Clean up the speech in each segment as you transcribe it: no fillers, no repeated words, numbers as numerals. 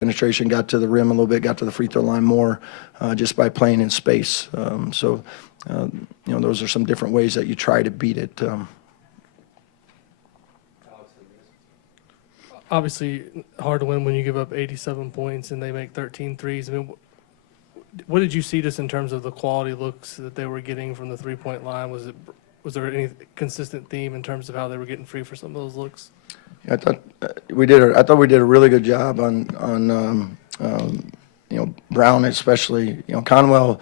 penetration, got to the rim a little bit, got to the free throw line more, just by playing in space. Those are some different ways that you try to beat it. Obviously, hard to win when you give up 87 points and they make 13 threes. I mean, what did you see just in terms of the quality looks that they were getting from the three-point line? Was there any consistent theme in terms of how they were getting free for some of those looks? I thought we did a really good job on Brown especially. Conwell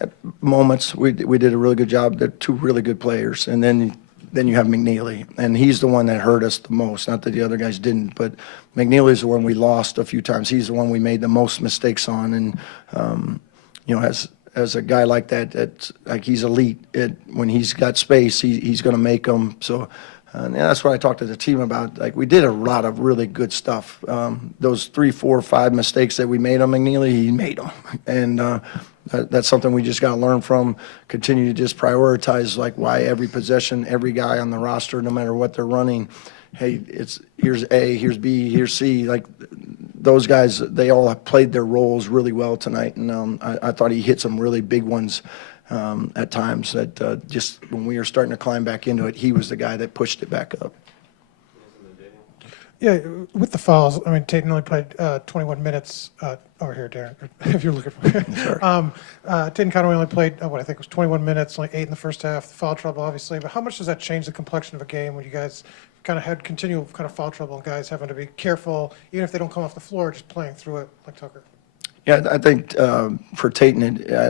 at moments we did a really good job. They're two really good players, and then you have McNeely, and he's the one that hurt us the most. Not that the other guys didn't, but McNeely's the one we lost a few times. He's the one we made the most mistakes on, and as a guy like that, that's like he's elite. When he's got space, he's going to make them. So. And that's what I talked to the team about. Like, we did a lot of really good stuff. Those 3, 4, 5 mistakes that we made on McNeely, he made them. And that's something we just got to learn from, continue to just prioritize, like, why every possession, every guy on the roster, no matter what they're running, hey, here's A, here's B, here's C. Like, those guys, they all have played their roles really well tonight. And I thought he hit some really big ones. At times that just when we were starting to climb back into it, he was the guy that pushed it back up. Yeah, with the fouls, I mean, Tatum only played 21 minutes over here, Darren, if you're looking for it. Tatum Conway only played, what I think was 21 minutes, only 8 in the first half, foul trouble, obviously. But how much does that change the complexion of a game when you guys kind of had continual kind of foul trouble and guys having to be careful, even if they don't come off the floor, just playing through it like Tucker? Yeah, I think for Tatum,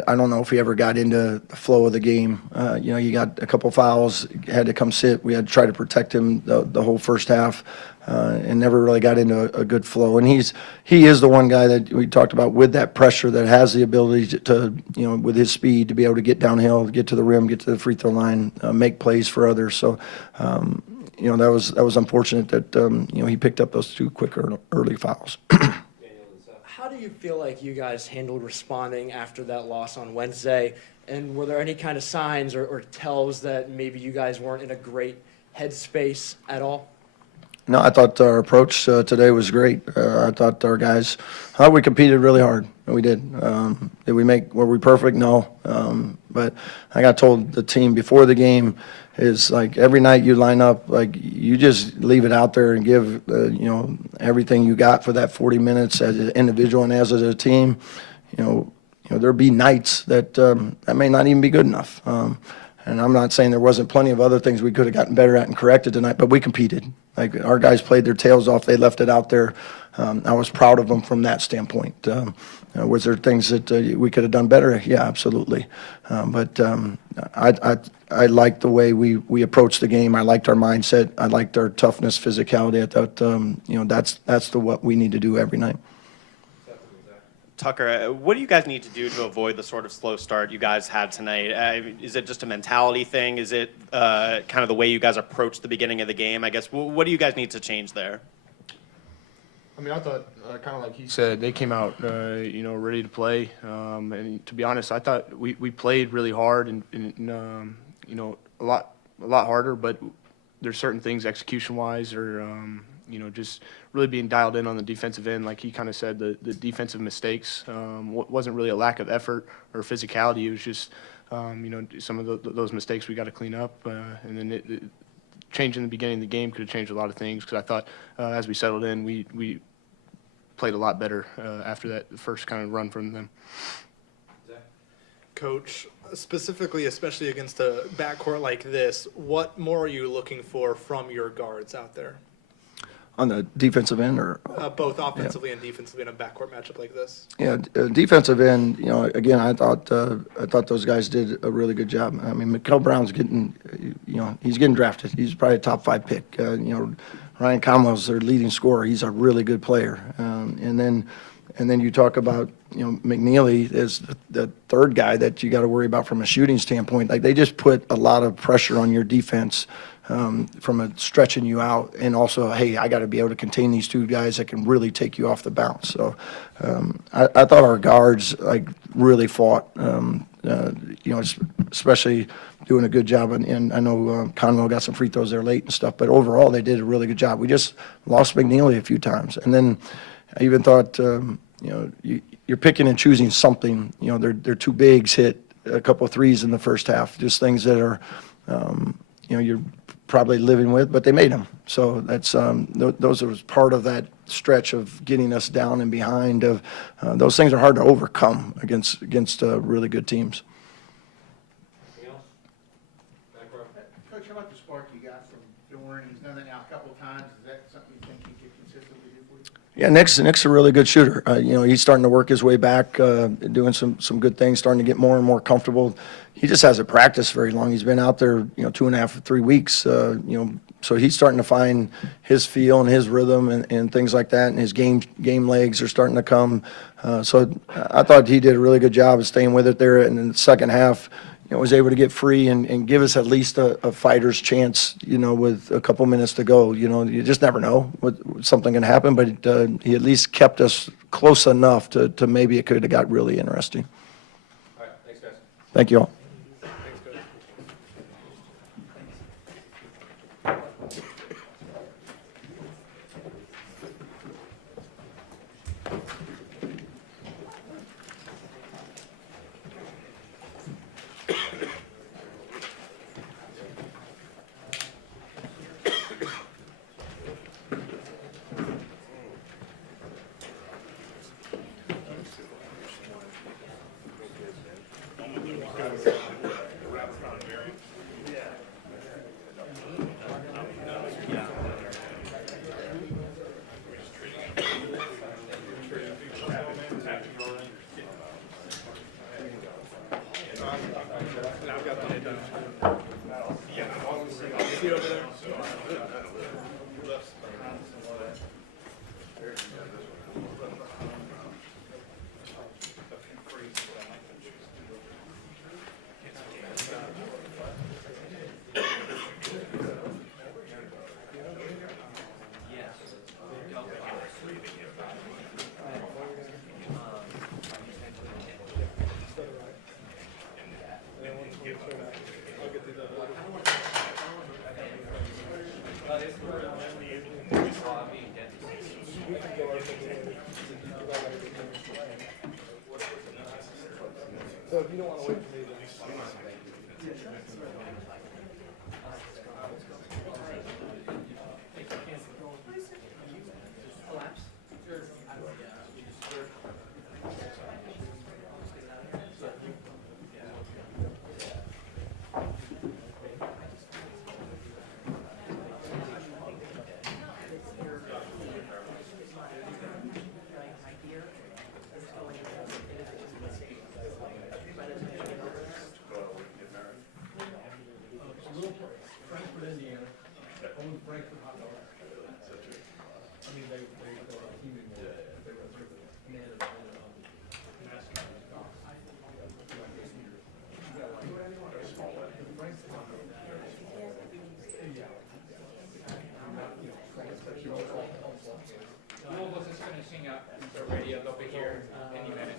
I don't know if he ever got into the flow of the game. You got a couple fouls, had to come sit. We had to try to protect him the whole first half, and never really got into a good flow. And he is the one guy that we talked about with that pressure that has the ability to with his speed to be able to get downhill, get to the rim, get to the free throw line, make plays for others. So. That was unfortunate that he picked up those 2 quick early fouls. How do you feel like you guys handled responding after that loss on Wednesday? And were there any kind of signs or tells that maybe you guys weren't in a great headspace at all? No, I thought our approach today was great. I thought our guys, we competed really hard. We did. Were we perfect? No. But I got told the team before the game is like every night you line up, like you just leave it out there and give, everything you got for that 40 minutes as an individual and as a team. There'll be nights that that may not even be good enough. And I'm not saying there wasn't plenty of other things we could have gotten better at and corrected tonight, but we competed. Like, our guys played their tails off. They left it out there. I was proud of them from that standpoint. Was there things that we could have done better? Yeah, absolutely. But I liked the way we approached the game. I liked our mindset. I liked our toughness, physicality. I thought, that's what we need to do every night. Tucker, what do you guys need to do to avoid the sort of slow start you guys had tonight? Is it just a mentality thing? Is it kind of the way you guys approached the beginning of the game? I guess, what do you guys need to change there? I mean, I thought, kind of like he said, they came out, ready to play. And to be honest, I thought we played really hard and a lot harder, but there's certain things execution-wise or, just really being dialed in on the defensive end. Like he kind of said, the defensive mistakes wasn't really a lack of effort or physicality. It was just, some of those mistakes we got to clean up. And then changing the beginning of the game could have changed a lot of things because I thought as we settled in, we played a lot better after that first kind of run from them. Coach, specifically, especially against a backcourt like this, what more are you looking for from your guards out there? On the defensive end, or both offensively and defensively in a backcourt matchup like this. Yeah, defensive end. Again, I thought those guys did a really good job. I mean, Mikael Brown's getting, he's getting drafted. He's probably a top 5 pick. Ryan Conwell's their leading scorer. He's a really good player. And then you talk about McNeely is the third guy that you got to worry about from a shooting standpoint. Like, they just put a lot of pressure on your defense. From a stretching you out, and also, hey, I got to be able to contain these 2 guys that can really take you off the bounce. So I thought our guards really fought, especially doing a good job. And I know Conwell got some free throws there late and stuff, but overall they did a really good job. We just lost McNeely a few times, and then I even thought, you're picking and choosing something. Their two bigs hit a couple of threes in the first half, just things that are, you're probably living with, but they made them. So that's those was part of that stretch of getting us down and behind. Of those things are hard to overcome against really good teams. Coach, how about the spark you got from Dorn? He's done that now a couple of times. Is that something you think he could consistently do for you? Yeah, Nick's a really good shooter. He's starting to work his way back, doing some good things, starting to get more and more comfortable. He just hasn't practiced very long. He's been out there, 2.5 or 3 weeks, so he's starting to find his feel and his rhythm and things like that, and his game legs are starting to come. So I thought he did a really good job of staying with it there, and in the second half, was able to get free and give us at least a fighter's chance, with a couple minutes to go. You just never know what something can happen, but he at least kept us close enough to maybe it could have got really interesting. All right, thanks, guys. Thank you all. Louisville's just finishing up the radio over here any minute.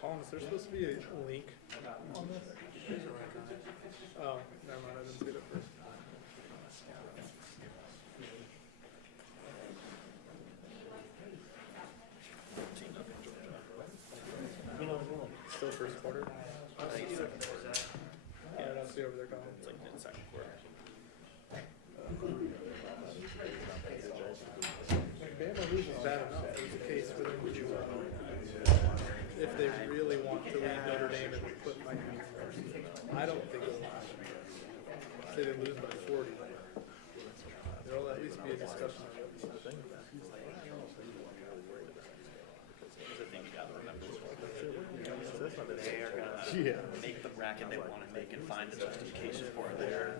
Colin, is there supposed to be a link on this? Oh, never mind, I didn't see it at first. Still first quarter? I think it's second quarter. Yeah, I don't see over there, Colin. It's like mid-second quarter. Bama loses bad enough. There's a case for them to, if they really want to leave Notre Dame and put Miami first. I don't think they'll say they lose by 40. There'll at least be a discussion on what you think. They are gonna make the bracket they want to make and find the justification for it there.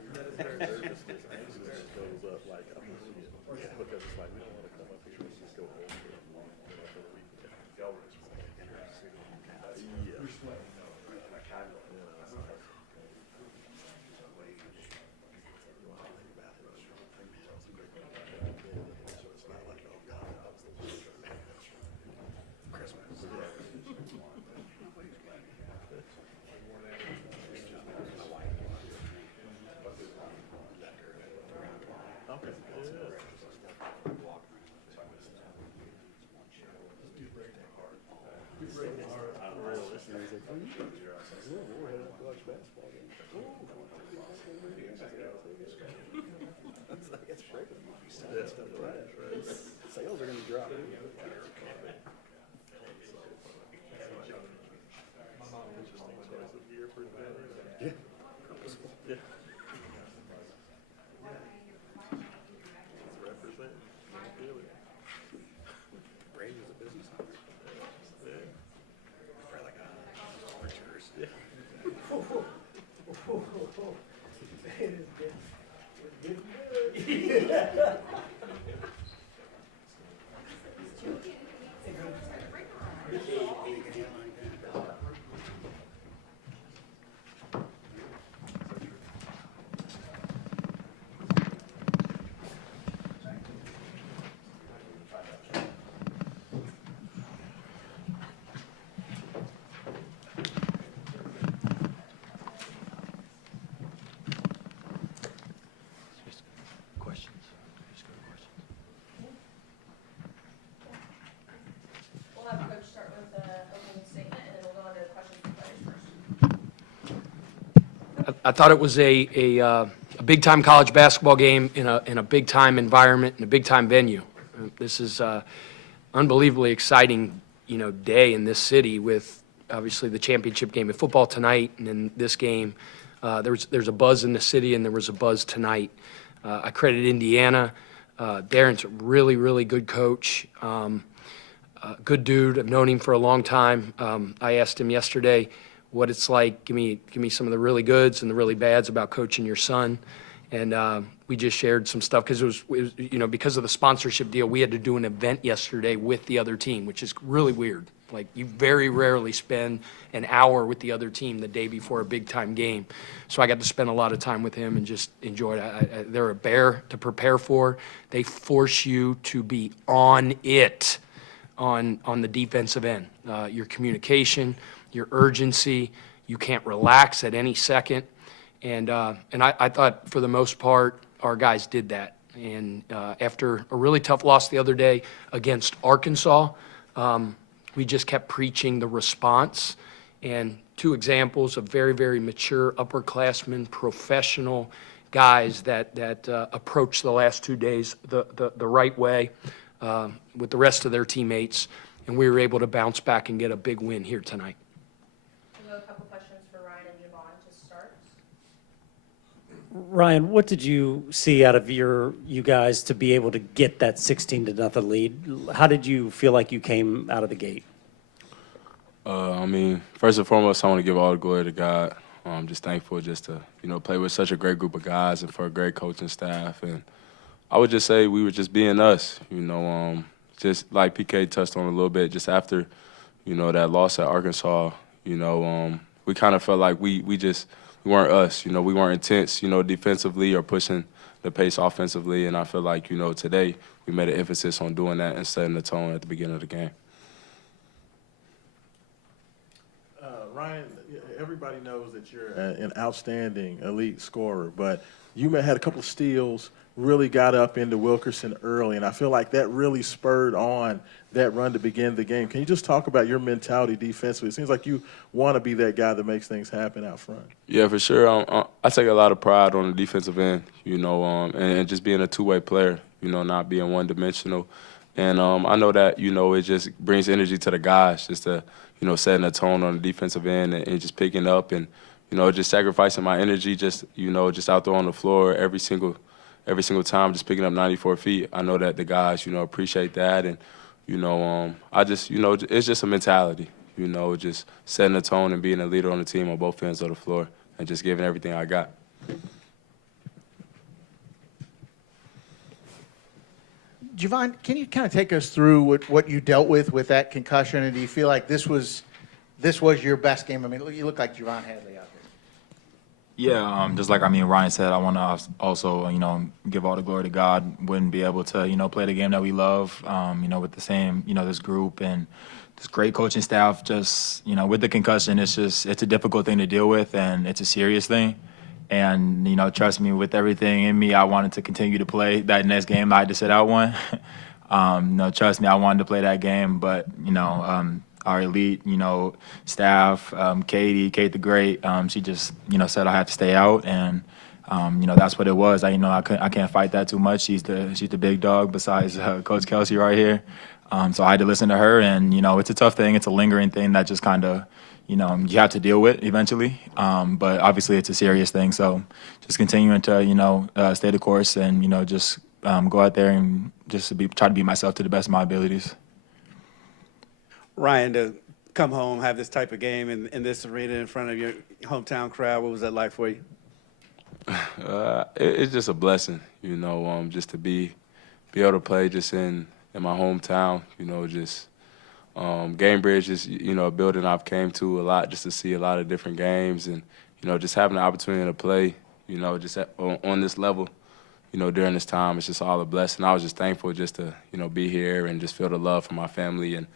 Sales are going to drop. We'll have Coach start with the opening statement, and then we'll go on to questions from players first. I thought it was a big-time college basketball game in a big-time environment, in a big-time venue. This is a unbelievably exciting, day in this city with obviously the championship game of football tonight, and then this game. There's a buzz in the city, and there was a buzz tonight. I credit Indiana. Darren's a really, really good coach. Good dude. I've known him for a long time. I asked him yesterday what it's like. Give me some of the really goods and the really bads about coaching your son. And we just shared some stuff because it was, because of the sponsorship deal, we had to do an event yesterday with the other team, which is really weird. Like, you very rarely spend an hour with the other team the day before a big-time game. So I got to spend a lot of time with him and just enjoyed it. They're a bear to prepare for. They force you to be on it on the defensive end. Your communication, your urgency, you can't relax at any second. And I thought, for the most part, our guys did that. And after a really tough loss the other day against Arkansas, we just kept preaching the response. And two examples of very, very mature upperclassmen, professional guys that approached the last 2 days the right way with the rest of their teammates. And we were able to bounce back and get a big win here tonight. We'll go a couple questions for Ryan and Yvonne to start. Ryan, what did you see out of you guys to be able to get that 16-0 lead? How did you feel like you came out of the gate? First and foremost, I want to give all the glory to God. I'm just thankful just to, play with such a great group of guys and for a great coaching staff. And I would just say we were just being us, just like PK touched on a little bit, just after, that loss at Arkansas, we kind of felt like we weren't us, we weren't intense, defensively or pushing the pace offensively. And I feel like, today we made an emphasis on doing that and setting the tone at the beginning of the game. Ryan, everybody knows that you're an outstanding elite scorer, but you had a couple of steals, really got up into Wilkerson early, and I feel like that really spurred on that run to begin the game. Can you just talk about your mentality defensively? It seems like you want to be that guy that makes things happen out front. Yeah, for sure. I take a lot of pride on the defensive end, and just being a two-way player, not being one-dimensional. And I know that, it just brings energy to the guys just to, setting a tone on the defensive end and just picking up and, just sacrificing my energy just out there on the floor every single time, just picking up 94 feet. I know that the guys, appreciate that. And, I just, it's just a mentality, just setting a tone and being a leader on the team on both ends of the floor and just giving everything I got. Javon, can you kind of take us through what you dealt with that concussion, and do you feel like this was your best game? I mean, you look like Javon Hadley out there. Yeah, just like Ryan said, I want to also give all the glory to God. Wouldn't be able to play the game that we love, with the same this group and this great coaching staff. Just with the concussion, it's a difficult thing to deal with, and it's a serious thing. And, trust me, with everything in me, I wanted to continue to play that next game. I had to sit out one. Trust me, I wanted to play that game. But, our elite, staff, Kate the Great, she just, said I had to stay out. And, that's what it was. I can't fight that too much. She's the big dog besides Coach Kelsey right here. So I had to listen to her. And, it's a tough thing. It's a lingering thing that just kind of, you have to deal with eventually. But obviously it's a serious thing. So just continuing to, stay the course and, just go out there and just try to be myself to the best of my abilities. Ryan, to come home, have this type of game in this arena in front of your hometown crowd, what was that like for you? It's just a blessing, just to be able to play just in my hometown, just Gamebridge is, a building I've came to a lot just to see a lot of different games and, just having the opportunity to play, just on this level, during this time, it's just all a blessing. I was just thankful just to, be here and just feel the love from my family. And,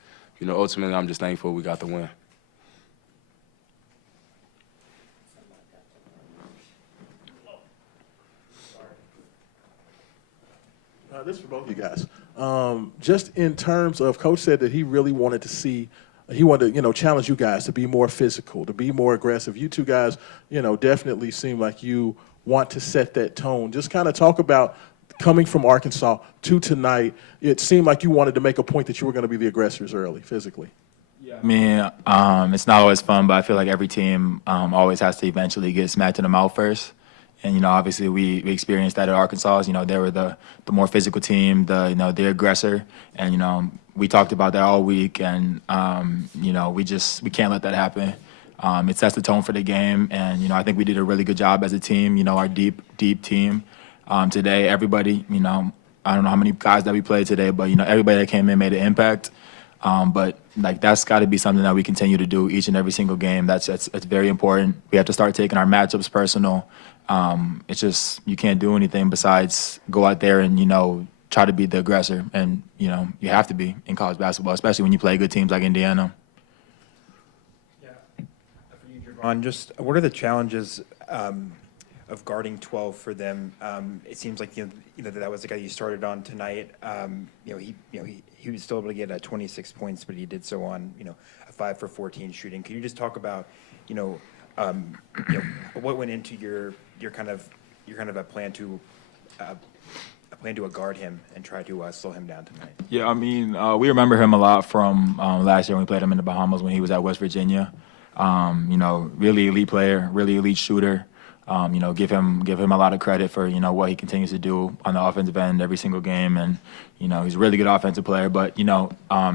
ultimately, I'm just thankful we got the win. This is for both of you guys. Just in terms of, Coach said that he really wanted to see, he wanted to, challenge you guys to be more physical, to be more aggressive. You two guys, definitely seem like you want to set that tone. Just kind of talk about coming from Arkansas to tonight. It seemed like you wanted to make a point that you were going to be the aggressors early, physically. Yeah, it's not always fun, but I feel like every team always has to eventually get smacked in the mouth first. And, obviously we experienced that at Arkansas. They were the more physical team, the aggressor. And, we talked about that all week. And, we can't let that happen. It sets the tone for the game. And, I think we did a really good job as a team, our deep team. Today, everybody, I don't know how many guys that we played today, but, everybody that came in made an impact. But that's got to be something that we continue to do each and every single game. That's very important. We have to start taking our matchups personal. It's just you can't do anything besides go out there and try to be the aggressor. And you have to be in college basketball, especially when you play good teams like Indiana. Yeah, for you, Javon, just what are the challenges of guarding 12 for them? It seems like that was the guy you started on tonight. He was still able to get 26 points, but he did so on a 5 for 14 shooting. Could you just talk about what went into your kind of a plan to guard him and try to slow him down tonight? Yeah, we remember him a lot from last year when we played him in the Bahamas when he was at West Virginia. Really elite player, really elite shooter. Give him a lot of credit for what he continues to do on the offensive end every single game, and he's a really good offensive player. But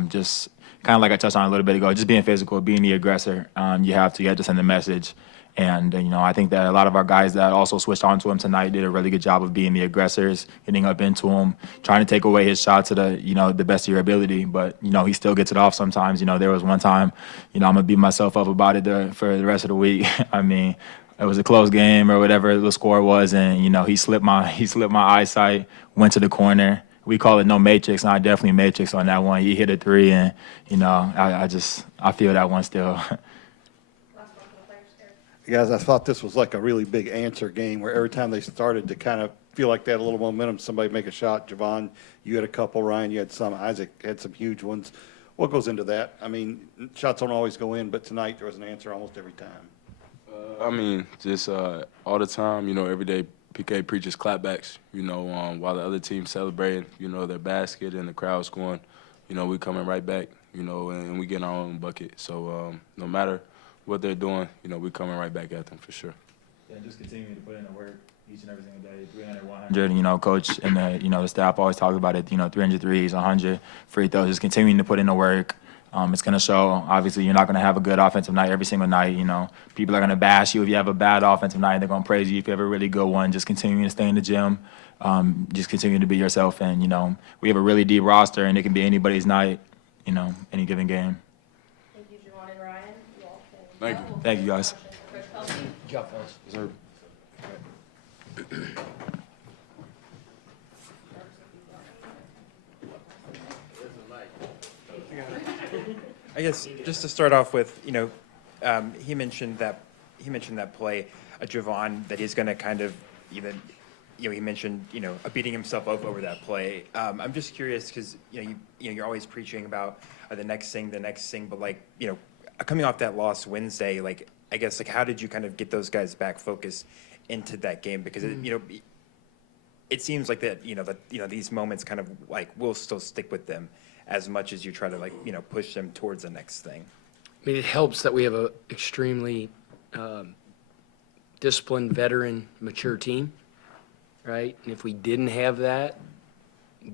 just kind of like I touched on a little bit ago, just being physical, being the aggressor. You have to send a message, and I think that a lot of our guys that also switched on to him tonight did a really good job of being the aggressors, getting up into him, trying to take away his shot to the best of your ability. But he still gets it off sometimes. There was one time, I'm gonna beat myself up about it for the rest of the week. It was a close game or whatever the score was, and he slipped my eyesight, went to the corner. We call it no matrix, and I definitely matrix on that one. He hit a three, and I feel that one still. Guys, I thought this was like a really big answer game where every time they started to kind of feel like they had a little momentum, somebody make a shot. Javon, you had a couple. Ryan, you had some. Isaac had some huge ones. What goes into that? I mean, shots don't always go in, but tonight there was an answer almost every time. I mean, just all the time, every day PK preaches clapbacks, while the other team celebrating, their basket and the crowd's going, we coming right back, and we get our own bucket. So no matter what they're doing, we coming right back at them for sure. Yeah, just continuing to put in the work each and every single day, 300, 100. Coach and the staff always talk about it. 300 threes, 100 free throws. Just continuing to put in the work. It's going to show. Obviously, you're not going to have a good offensive night every single night. People are going to bash you if you have a bad offensive night. They're going to praise you if you have a really good one. Just continuing to stay in the gym. Just continuing to be yourself. And we have a really deep roster, and it can be anybody's night. Any given game. Thank you, Javon and Ryan. You all can. Thank you. Thank you, guys. Coach Kelsey. Good job, fellas. Deserve. I guess just to start off with, he mentioned that play, Javon, that he's going to kind of even, he mentioned, beating himself up over that play. I'm just curious because you're always preaching about the next thing, but coming off that loss Wednesday, I guess how did you kind of get those guys back focused into that game? Because it seems like that these moments kind of will still stick with them as much as you try to push them towards the next thing. I mean, it helps that we have a extremely disciplined, veteran, mature team, right? And if we didn't have that,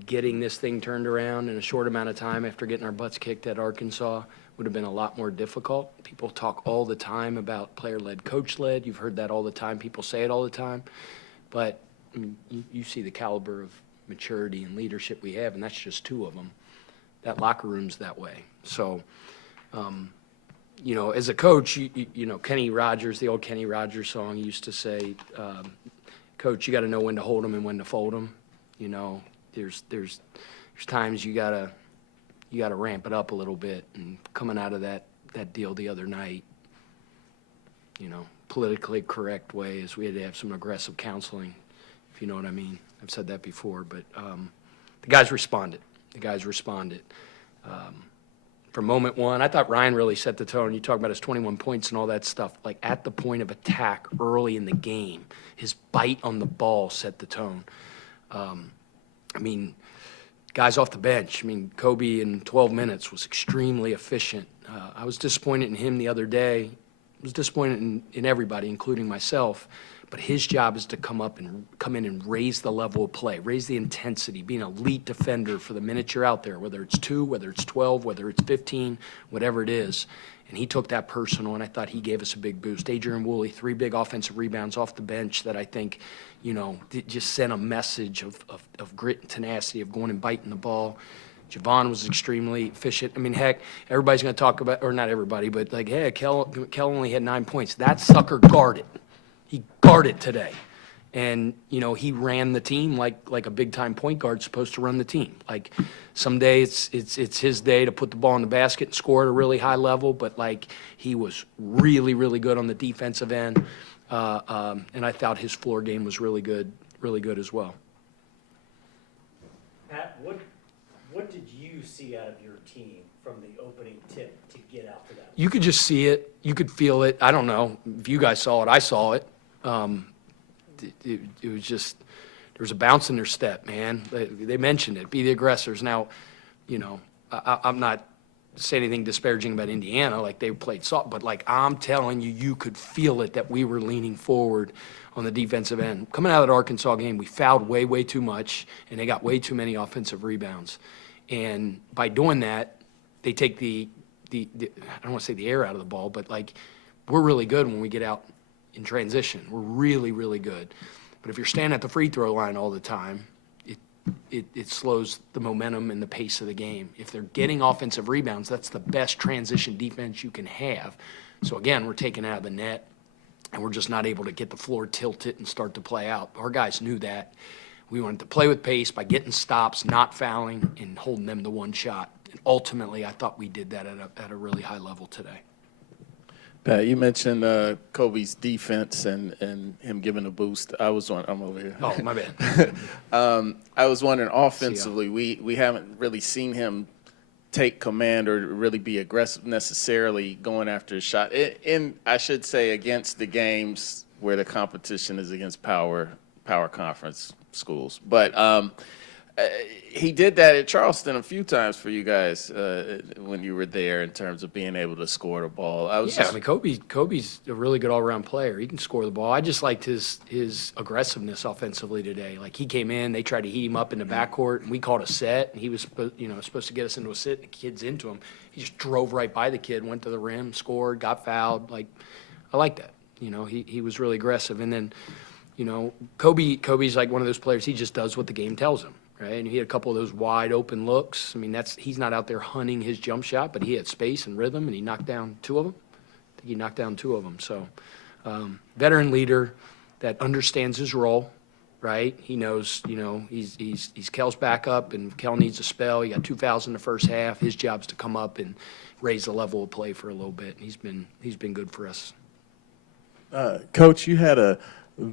getting this thing turned around in a short amount of time after getting our butts kicked at Arkansas would have been a lot more difficult. People talk all the time about player-led, coach-led. You've heard that all the time. People say it all the time. But I mean, you see the caliber of maturity and leadership we have, and that's just two of them. That locker room's that way. So, as a coach, Kenny Rogers, the old Kenny Rogers song used to say, Coach, you got to know when to hold them and when to fold them. There's times you gotta ramp it up a little bit. And coming out of that deal the other night, politically correct way is we had to have some aggressive counseling, if you know what I mean. I've said that before, but the guys responded. From moment one, I thought Ryan really set the tone. You talk about his 21 points and all that stuff. At the point of attack early in the game, his bite on the ball set the tone. Guys off the bench. Kobe in 12 minutes was extremely efficient. I was disappointed in him the other day. I was disappointed in everybody, including myself. But his job is to come in and raise the level of play, raise the intensity, be an elite defender for the minute you're out there, whether it's 2, whether it's 12, whether it's 15, whatever it is. And he took that personal, and I thought he gave us a big boost. Adrian Woolley, 3 big offensive rebounds off the bench that I think, just sent a message of grit and tenacity, of going and biting the ball. Javon was extremely efficient. Heck, everybody's going to talk about, or not everybody, but hey, Kel only had 9 points. That sucker guarded. He guarded today. And, he ran the team like a big-time point guard's supposed to run the team. Some days it's his day to put the ball in the basket and score at a really high level, but, he was really, really good on the defensive end. And I thought his floor game was really good as well. Pat, what did you see out of your team from the opening tip to get out to that? You could just see it. You could feel it. I don't know if you guys saw it. I saw it. It was just, there was a bounce in their step, man. They mentioned it, be the aggressors. Now, I'm not saying anything disparaging about Indiana, they played soft, but I'm telling you, you could feel it that we were leaning forward on the defensive end. Coming out of that Arkansas game, we fouled way, way too much, and they got way too many offensive rebounds. And by doing that, they take the I don't want to say the air out of the ball, but we're really good when we get out in transition. We're really, really good. But if you're standing at the free throw line all the time, it slows the momentum and the pace of the game. If they're getting offensive rebounds, that's the best transition defense you can have. So again, we're taken out of the net, and we're just not able to get the floor tilted and start to play out. Our guys knew that. We wanted to play with pace by getting stops, not fouling, and holding them to one shot. And ultimately, I thought we did that at a really high level today. Pat, you mentioned Kobe's defense and him giving a boost. I'm over here. Oh, my bad. I was wondering, offensively, we haven't really seen him take command or really be aggressive necessarily going after a shot. I should say against the games where the competition is against power conference schools. But he did that at Charleston a few times for you guys when you were there in terms of being able to score the ball. I mean, Kobe's a really good all-around player. He can score the ball. I just liked his aggressiveness offensively today. Like, he came in, they tried to heat him up in the backcourt, and we called a set, and he was supposed to get us into a sit, and the kid's into him. He just drove right by the kid, went to the rim, scored, got fouled. Like, I like that. He was really aggressive. And then, Kobe's like one of those players, he just does what the game tells him. Right, and he had a couple of those wide open looks. I mean, he's not out there hunting his jump shot, but he had space and rhythm, and he knocked down two of them. I think he knocked down two of them. So, veteran leader that understands his role. Right, he knows. He's Kel's backup, and if Kel needs a spell, he got 2 fouls in the first half. His job's to come up and raise the level of play for a little bit. And he's been good for us. Coach, you had a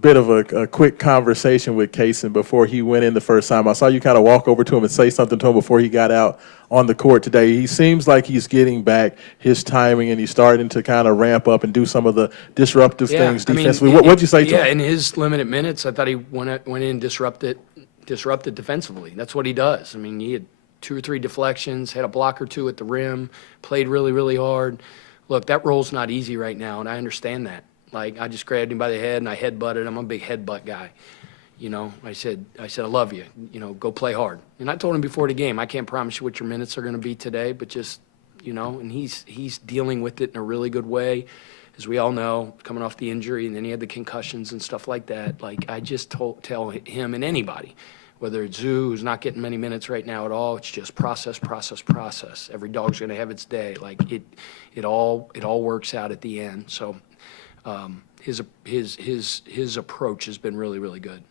bit of a quick conversation with Kaysen before he went in the first time. I saw you kind of walk over to him and say something to him before he got out on the court today. He seems like he's getting back his timing, and he's starting to kind of ramp up and do some of the disruptive things defensively. What'd you say to him? Yeah, in his limited minutes, I thought he went in and disrupted defensively. That's what he does. I mean, he had 2 or 3 deflections, had a block or 2 at the rim, played really, really hard. Look, that role's not easy right now, and I understand that. Like, I just grabbed him by the head and I headbutted him. I'm a big headbutt guy. I said, I love you. Go play hard. And I told him before the game, I can't promise you what your minutes are going to be today, but just, and he's dealing with it in a really good way. As we all know, coming off the injury, and then he had the concussions and stuff like that. Like, I just tell him and anybody, whether it's Zoo, who's not getting many minutes right now at all, it's just process. Every dog's going to have its day. Like, it all works out at the end. So, his approach has been really, really good.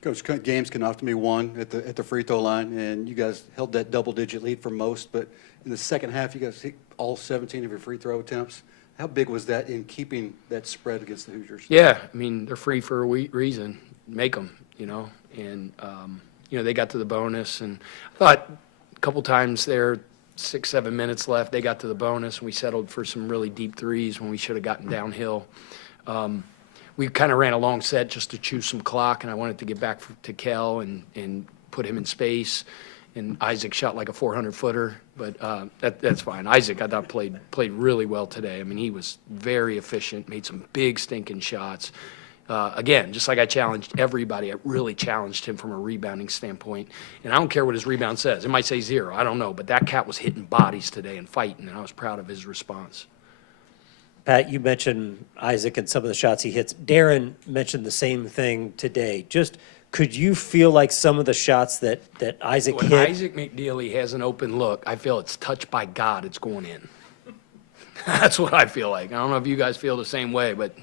Coach, games can often be won at the free throw line, and you guys held that double-digit lead for most. But in the second half, you guys hit all 17 of your free throw attempts. How big was that in keeping that spread against the Hoosiers? Yeah, I mean, they're free for a reason. Make them, and they got to the bonus, and I thought a couple times there. 6-7 minutes left. They got to the bonus, and we settled for some really deep threes when we should have gotten downhill. We kind of ran a long set just to chew some clock, and I wanted to get back to Kel and put him in space. And Isaac shot like a 400-footer, but that's fine. Isaac, I thought, played really well today. I mean, he was very efficient, made some big stinking shots. Again, just like I challenged everybody, I really challenged him from a rebounding standpoint. And I don't care what his rebound says. It might say 0. I don't know. But that cat was hitting bodies today and fighting, and I was proud of his response. Pat, you mentioned Isaac and some of the shots he hits. Darren mentioned the same thing today. Just could you feel like some of the shots that Isaac hit? When Isaac McNeely has an open look, I feel it's touched by God. It's going in. That's what I feel like. I don't know if you guys feel the same way, but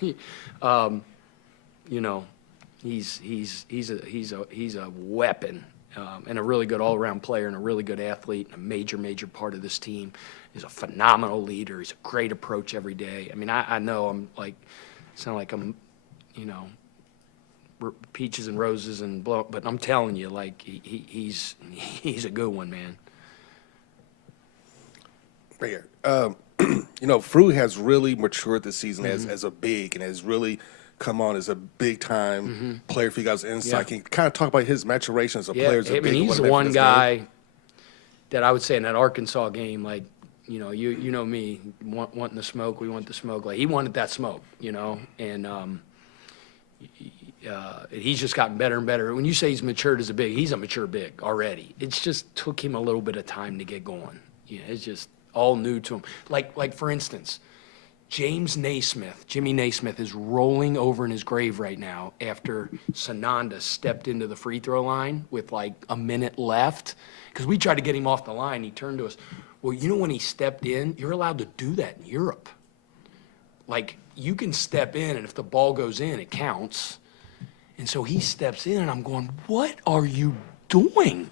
he's a weapon, and a really good all-around player and a really good athlete and a major part of this team. He's a phenomenal leader. He's a great approach every day. I mean, I know I'm like, sound like I'm, peaches and roses and blow, but I'm telling you, like, he's a good one, man. Right here. Fruit has really matured this season as a big and has really come on as a big-time player for you guys inside. Can you kind of talk about his maturation as a player? As a big, he's the one guy that I would say in that Arkansas game, like, you know me, wanting the smoke, we want the smoke. Like, he wanted that smoke, and he's just gotten better and better. When you say he's matured as a big, he's a mature big already. It's just took him a little bit of time to get going. It's just all new to him. Like for instance, Jimmy Naismith is rolling over in his grave right now after Sananda stepped into the free throw line with like a minute left. Because we tried to get him off the line. He turned to us. Well, when he stepped in, you're allowed to do that in Europe. Like, you can step in, and if the ball goes in, it counts. And so he steps in, and I'm going, what are you doing?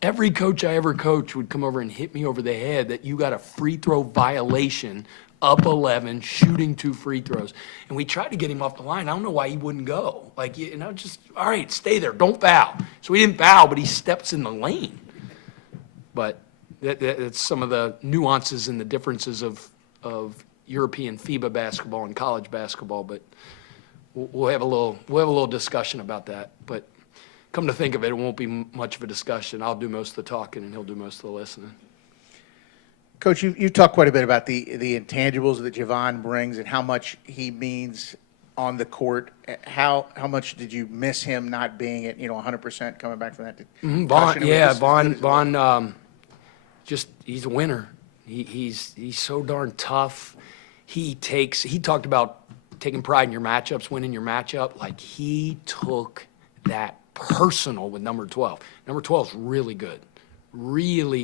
Every coach I ever coached would come over and hit me over the head that you got a free throw violation up 11, shooting 2 free throws. And we tried to get him off the line. I don't know why he wouldn't go. Like, you know, just, all right, stay there, don't foul. So he didn't foul, but he steps in the lane. But that's some of the nuances and the differences of European FIBA basketball and college basketball. But we'll have a little discussion about that. But come to think of it, it won't be much of a discussion. I'll do most of the talking and he'll do most of the listening. Coach, you've talked quite a bit about the intangibles that Javon brings and how much he means on the court. How much did you miss him not being at 100% coming back from that? Vaughn, just he's a winner. He's so darn tough. He talked about taking pride in your matchups, winning your matchup. Like, he took that personal with number 12. Number 12 is really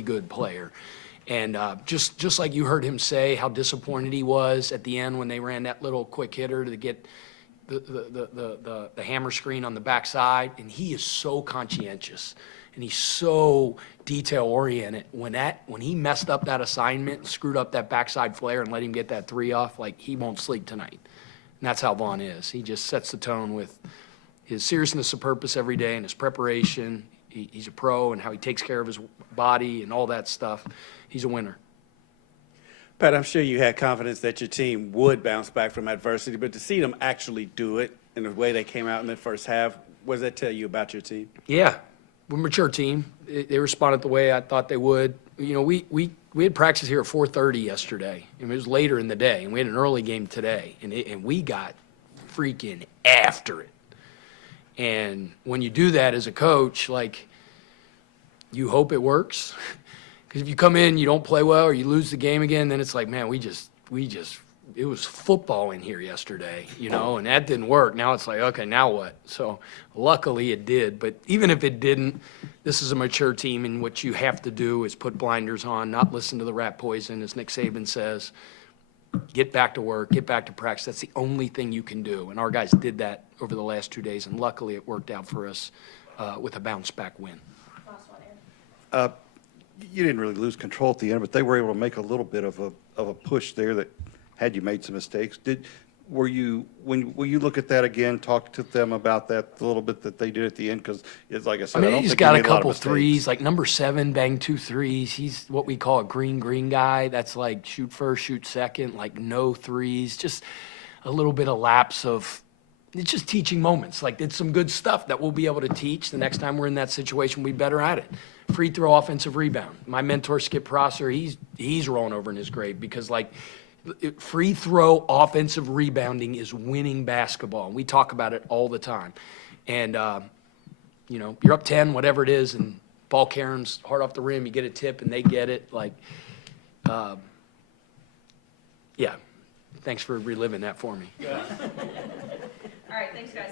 good player. And just like you heard him say how disappointed he was at the end when they ran that little quick hitter to get the hammer screen on the backside, and he is so conscientious and he's so detail oriented. When he messed up that assignment and screwed up that backside flare and let him get that 3 off, like, he won't sleep tonight. And that's how Vaughn is. He just sets the tone with his seriousness of purpose every day and his preparation. He's a pro, and how he takes care of his body and all that stuff. He's a winner. Pat, I'm sure you had confidence that your team would bounce back from adversity, but to see them actually do it in the way they came out in the first half, what does that tell you about your team? Yeah, we're a mature team. They responded the way I thought they would. You know, we had practice here at 4:30 yesterday, and it was later in the day, and we had an early game today, and we got freaking after it. And when you do that as a coach, like, you hope it works. Because if you come in, you don't play well, or you lose the game again, then it's like, man, it was football in here yesterday, and that didn't work. Now it's like, okay, now what? So luckily it did. But even if it didn't, this is a mature team, and what you have to do is put blinders on, not listen to the rat poison, as Nick Saban says. Get back to work, get back to practice. That's the only thing you can do. And our guys did that over the last 2 days, and luckily it worked out for us with a bounce-back win. You didn't really lose control at the end, but they were able to make a little bit of a push there that had you made some mistakes. When you look at that again, talk to them about that a little bit that they did at the end? Because it's like I said, I don't he's think got he a made lot of couple mistakes. threes. Like number 7 banged 2 threes. He's what we call a green guy. That's like shoot first, shoot second, like no threes. Just a little bit of lapse of. It's just teaching moments. Like, it's some good stuff that we'll be able to teach. The next time we're in that situation, we'll be better at it. Free throw, offensive rebound. My mentor, Skip Prosser, he's rolling over in his grave because, like, free throw, offensive rebounding is winning basketball. And we talk about it all the time. And, you're up 10, whatever it is, and ball caroms hard off the rim, you get a tip, and they get it. Like, yeah. Thanks for reliving that for me. All right, thanks, guys.